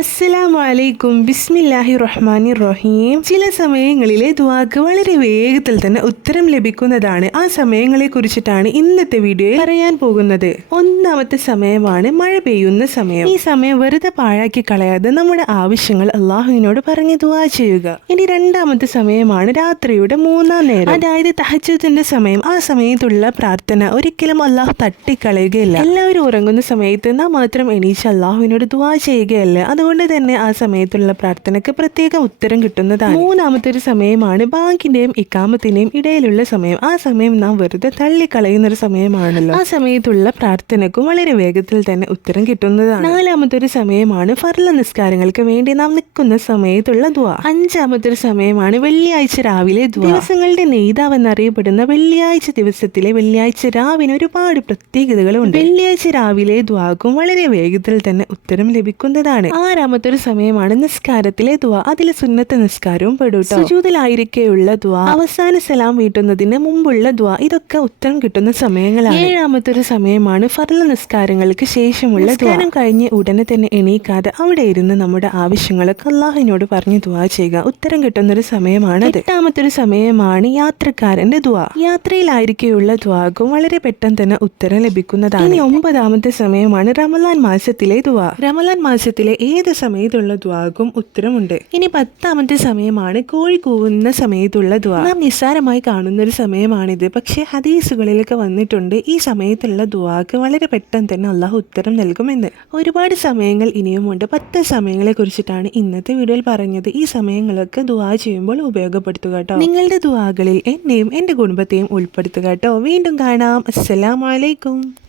അസ്സലാമു അലൈക്കും ബിസ്മില്ലാഹി റഹ്മാനി റഹീം ചില സമയങ്ങളിലെ ദുവാക്ക് വളരെ വേഗത്തിൽ തന്നെ ഉത്തരം ലഭിക്കുന്നതാണ്. ആ സമയങ്ങളെ കുറിച്ചിട്ടാണ് ഇന്നത്തെ വീഡിയോയിൽ പറയാൻ പോകുന്നത്. ഒന്നാമത്തെ സമയമാണ് മഴ പെയ്യുന്ന സമയം. ഈ സമയം വെറുതെ പാഴാക്കി കളയാതെ നമ്മുടെ ആവശ്യങ്ങൾ അള്ളാഹുവിനോട് പറഞ്ഞ് ദുവാ ചെയ്യുക. ഇനി രണ്ടാമത്തെ സമയമാണ് രാത്രിയുടെ മൂന്നാം നേരം. അതായത് തഹജത്തിന്റെ സമയം. ആ സമയത്തുള്ള പ്രാർത്ഥന ഒരിക്കലും അള്ളാഹു തട്ടിക്കളയുകയില്ല. എല്ലാവരും ഉറങ്ങുന്ന സമയത്ത് നാം മാത്രം എണീച്ച് അള്ളാഹുവിനോട് ദുവാ ചെയ്യുകയല്ല. അതുകൊണ്ട് തന്നെ ആ സമയത്തുള്ള പ്രാർത്ഥനയ്ക്ക് പ്രത്യേക ഉത്തരം കിട്ടുന്നതാണ്. മൂന്നാമത്തെ ഒരു സമയമാണ് ബാങ്കിന്റെയും ഇക്കാമത്തിന്റെയും ഇടയിലുള്ള സമയം. ആ സമയം നാം വെറുതെ തള്ളിക്കളയുന്ന ഒരു സമയമാണല്ലോ. ആ സമയത്തുള്ള പ്രാർത്ഥനയ്ക്കും വളരെ വേഗത്തിൽ തന്നെ ഉത്തരം കിട്ടുന്നതാണ്. നാലാമത്തെ ഒരു സമയമാണ് ഫർല നിസ്കാരങ്ങൾക്ക് വേണ്ടി നാം നിൽക്കുന്ന സമയത്തുള്ള ദ അഞ്ചാമത്തെ ഒരു സമയമാണ് വെള്ളിയാഴ്ച രാവിലെ ദ്വാ ദിവസങ്ങളുടെ നേതാവ് എന്നറിയപ്പെടുന്ന വെള്ളിയാഴ്ച ദിവസത്തിലെ വെള്ളിയാഴ്ച രാവിന് ഒരുപാട് പ്രത്യേകതകളുണ്ട്. വെള്ളിയാഴ്ച രാവിലെ ദ്വാക്കും വളരെ വേഗത്തിൽ തന്നെ ഉത്തരം ലഭിക്കുന്നതാണ്. ആറാമത്തെ ഒരു സമയമാണ് നിസ്കാരത്തിലെ ദ്വാ അതിൽ സുന്നത്ത് നിസ്കാരവും പെടുട്ടോ സുജൂതിലായിരിക്കെയുള്ള ദ്വാ അവസാന സലാം വീട്ടുന്നതിന് മുമ്പുള്ള ദ്വാ ഇതൊക്കെ ഉത്തരം കിട്ടുന്ന സമയങ്ങളാണ്. ഏഴാമത്തെ ഒരു സമയമാണ് ഫർല നിസ്കാരങ്ങൾക്ക് ശേഷമുള്ള ദ്വാരം കഴിഞ്ഞ് ഉടനെ തന്നെ എണീക്കാതെ അവിടെ ഇരുന്ന് നമ്മുടെ ആവശ്യങ്ങളൊക്കെ അള്ളാഹിനോട് പറഞ്ഞ് ദ്വാ ചെയ്യുക. ഉത്തരം കിട്ടുന്ന ഒരു സമയമാണ് എട്ടാമത്തെ ഒരു സമയമാണ് യാത്രക്കാരന്റെ ദ്വാ യാത്രയിലായിരിക്കെയുള്ള ദ്വാക്കും വളരെ പെട്ടെന്ന് തന്നെ ഉത്തരം ലഭിക്കുന്നതാണ്. ഇനി ഒമ്പതാമത്തെ സമയമാണ് റമലാൻ മാസത്തിലെ ദ്വാ റമലാൻ മാസത്തിലെ ഏത് സമയത്തുള്ള ദ്വാക്കും ഉത്തരമുണ്ട്. ഇനി പത്താമത്തെ സമയമാണ് കോഴി കൂവുന്ന സമയത്തുള്ള ദ്വാ നാം നിസ്സാരമായി കാണുന്ന ഒരു സമയമാണിത്. പക്ഷേ ഹദീസുകളിലൊക്കെ വന്നിട്ടുണ്ട് ഈ സമയത്തുള്ള ദ്വാക്ക് വളരെ പെട്ടെന്ന് തന്നെ അള്ളാഹു ഉത്തരം നൽകുമെന്ന്. ഒരുപാട് സമയങ്ങൾ ഇനിയുമുണ്ട്. പത്ത് സമയങ്ങളെ കുറിച്ചിട്ടാണ് ഇന്നത്തെ വീഡിയോയിൽ പറഞ്ഞത്. ഈ സമയങ്ങളൊക്കെ ദുവാ ചെയ്യുമ്പോൾ ഉപയോഗപ്പെടുത്തുക കേട്ടോ. നിങ്ങളുടെ ദുവാകളിൽ എന്നെയും എന്റെ കുടുംബത്തെയും ഉൾപ്പെടുത്തുക കേട്ടോ. വീണ്ടും കാണാം. അസ്സലാമലൈക്കും